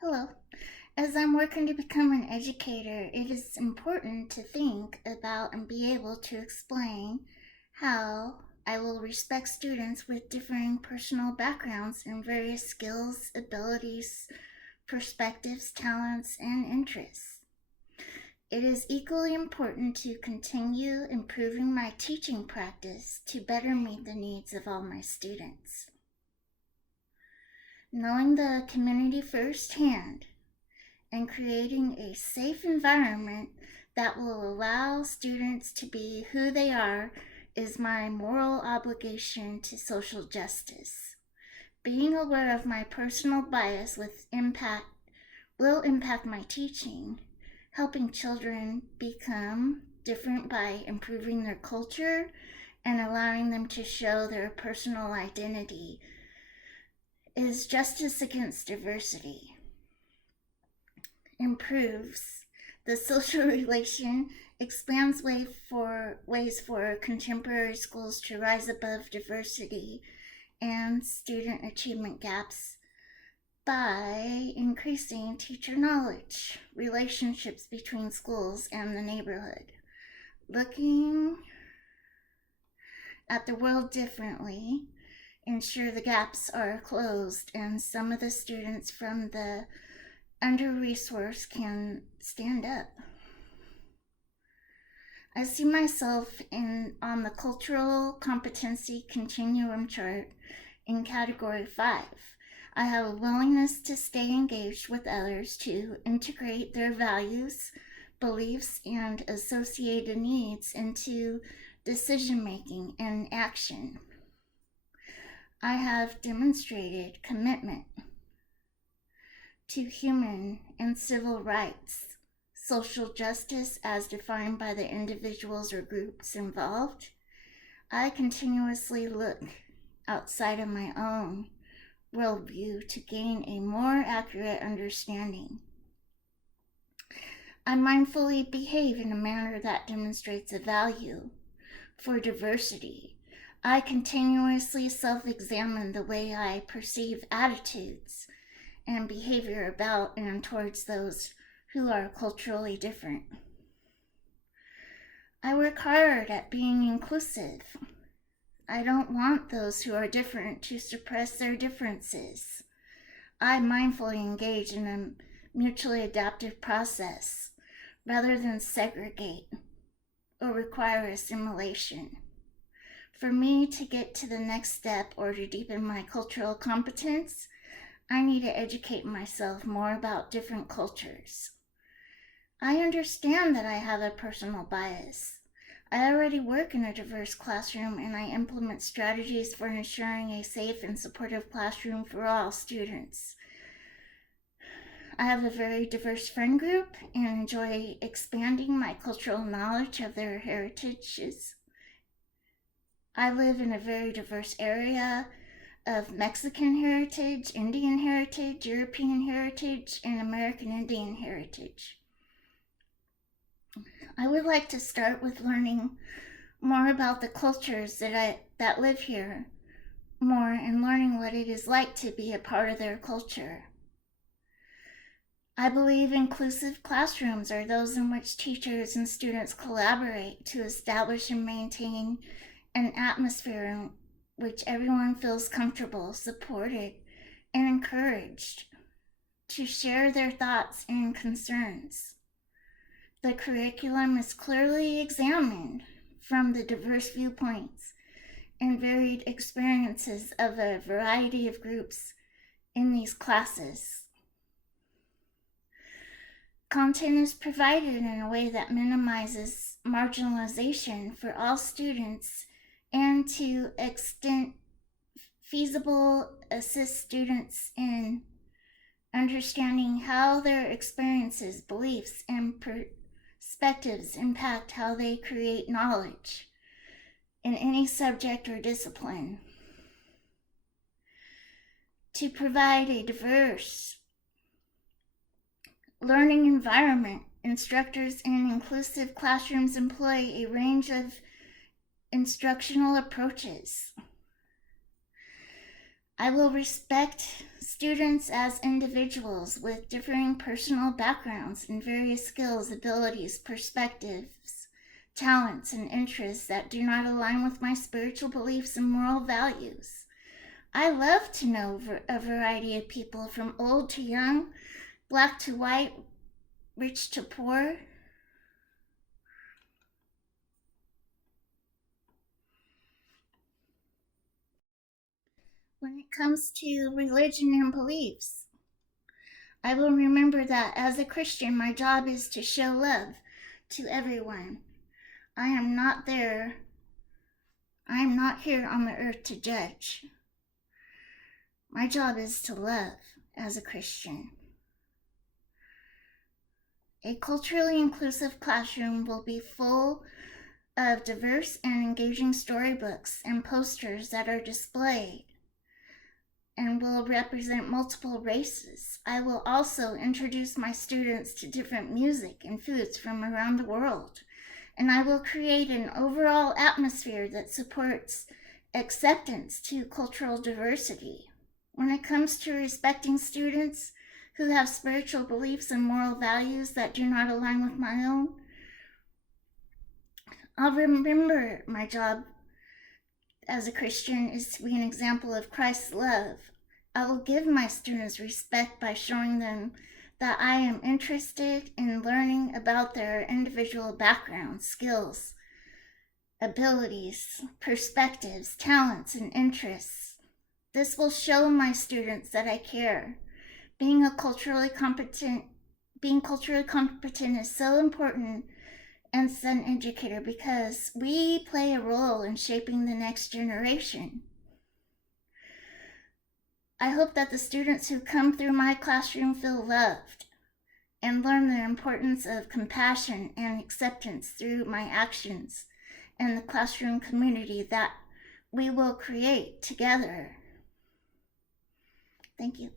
Hello. As I'm working to become an educator, it is important to think about and be able to explain how I will respect students with differing personal backgrounds and various skills, abilities, perspectives, talents, and interests. It is equally important to continue improving my teaching practice to better meet the needs of all my students. Knowing the community firsthand and creating a safe environment that will allow students to be who they are is my moral obligation to social justice. Being aware of my personal bias will impact my teaching, helping children become different by improving their culture and allowing them to show their personal identity is justice against diversity. Improves the social relation, expands ways for contemporary schools to rise above diversity and student achievement gaps by increasing teacher knowledge, relationships between schools and the neighborhood, looking at the world differently, ensure the gaps are closed and some of the students from the under-resourced can stand up. I see myself on the cultural competency continuum chart in category 5. I have a willingness to stay engaged with others to integrate their values, beliefs, and associated needs into decision-making and action. I have demonstrated commitment to human and civil rights, social justice as defined by the individuals or groups involved. I continuously look outside of my own worldview to gain a more accurate understanding. I mindfully behave in a manner that demonstrates a value for diversity. I continuously self-examine the way I perceive attitudes and behavior about and towards those who are culturally different. I work hard at being inclusive. I don't want those who are different to suppress their differences. I mindfully engage in a mutually adaptive process rather than segregate or require assimilation. For me to get to the next step or to deepen my cultural competence, I need to educate myself more about different cultures. I understand that I have a personal bias. I already work in a diverse classroom and I implement strategies for ensuring a safe and supportive classroom for all students. I have a very diverse friend group and enjoy expanding my cultural knowledge of their heritages. I live in a very diverse area of Mexican heritage, Indian heritage, European heritage, and American Indian heritage. I would like to start with learning more about the cultures that live here more and learning what it is like to be a part of their culture. I believe inclusive classrooms are those in which teachers and students collaborate to establish and maintain an atmosphere in which everyone feels comfortable, supported, and encouraged to share their thoughts and concerns. The curriculum is clearly examined from the diverse viewpoints and varied experiences of a variety of groups in these classes. Content is provided in a way that minimizes marginalization for all students and to extent feasible assist students in understanding how their experiences, beliefs, and perspectives impact how they create knowledge in any subject or discipline. To provide a diverse learning environment, instructors in inclusive classrooms employ a range of instructional approaches. I will respect students as individuals with differing personal backgrounds and various skills, abilities, perspectives, talents, and interests that do not align with my spiritual beliefs and moral values. I love to know a variety of people, from old to young, black to white, rich to poor. When it comes to religion and beliefs, I will remember that as a Christian, my job is to show love to everyone. I am not here on the earth to judge. My job is to love as a Christian. A culturally inclusive classroom will be full of diverse and engaging storybooks and posters that are displayed and will represent multiple races. I will also introduce my students to different music and foods from around the world, and I will create an overall atmosphere that supports acceptance to cultural diversity. When it comes to respecting students who have spiritual beliefs and moral values that do not align with my own, I'll remember my job as a Christian is to be an example of Christ's love. I will give my students respect by showing them that I am interested in learning about their individual backgrounds, skills, abilities, perspectives, talents, and interests. This will show my students that I care. Being culturally competent is so important as an educator because we play a role in shaping the next generation. I hope that the students who come through my classroom feel loved and learn the importance of compassion and acceptance through my actions and the classroom community that we will create together. Thank you.